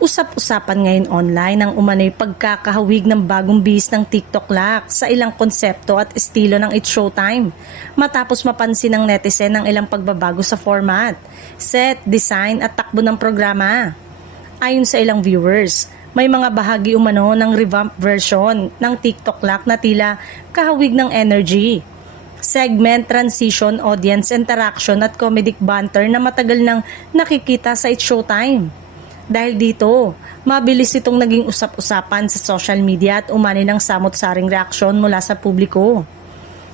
Usap-usapan ngayon online ang umano'y pagkakahawig ng bagong bihis ng TikTok Lock sa ilang konsepto at estilo ng It's Showtime matapos mapansin ng netizen ang ilang pagbabago sa format, set, design at takbo ng programa. Ayon sa ilang viewers, may mga bahagi umano ng revamped version ng TikTok Lock na tila kahawig ng energy, segment, transition, audience interaction at comedic banter na matagal nang nakikita sa It's Showtime. Dahil dito, mabilis itong naging usap-usapan sa social media at umani ng samot-saring reaksyon mula sa publiko.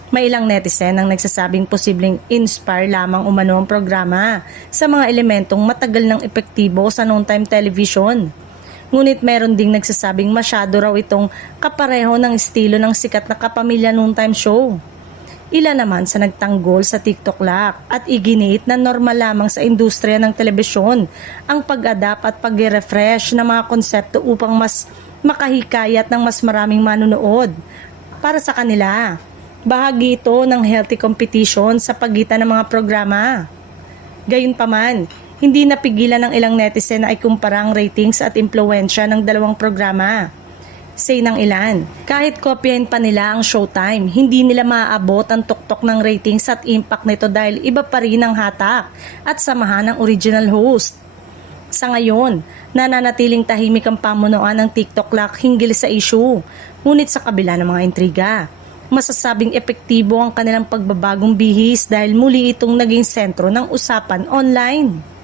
May ilang netizen ang nagsasabing posibleng inspire lamang umano ang programa sa mga elementong matagal ng epektibo sa noontime television. Ngunit meron ding nagsasabing masyado raw itong kapareho ng estilo ng sikat na kapamilya noontime show. Ilan naman sa nagtanggol sa TikTok Lock at iginiit na normal lamang sa industriya ng telebisyon ang pag-adapt at pag-refresh ng mga konsepto upang mas makahikayat ng mas maraming manunood. Para sa kanila, bahagi ito ng healthy competition sa pagitan ng mga programa. Gayunpaman, hindi napigilan ng ilang netizen na ikumpara ang ratings at impluwensya ng dalawang programa. Say ng ilan, kahit kopyahin pa nila ang Showtime, hindi nila maaabot ang tuktok ng ratings at impact nito dahil iba pa rin ang hatak at samahan ng original host. Sa ngayon, nananatiling tahimik ang pamunuan ng TikTok Lock hinggil sa issue, ngunit sa kabila ng mga intriga, masasabing epektibo ang kanilang pagbabagong bihis dahil muli itong naging sentro ng usapan online.